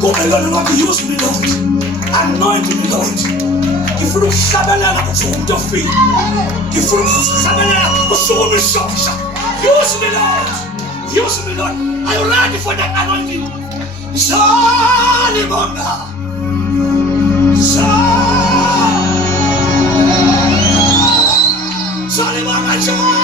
Kumele Lord, use me, Lord. Anoint me, Lord. Ngifuna ukuhlabelela umuntu ofile. Ngifuna ukuhlabelela usuku umshosha. Use me, Lord. Use me, Lord. Are you ready for that anointing? Salibonga. Salibonga.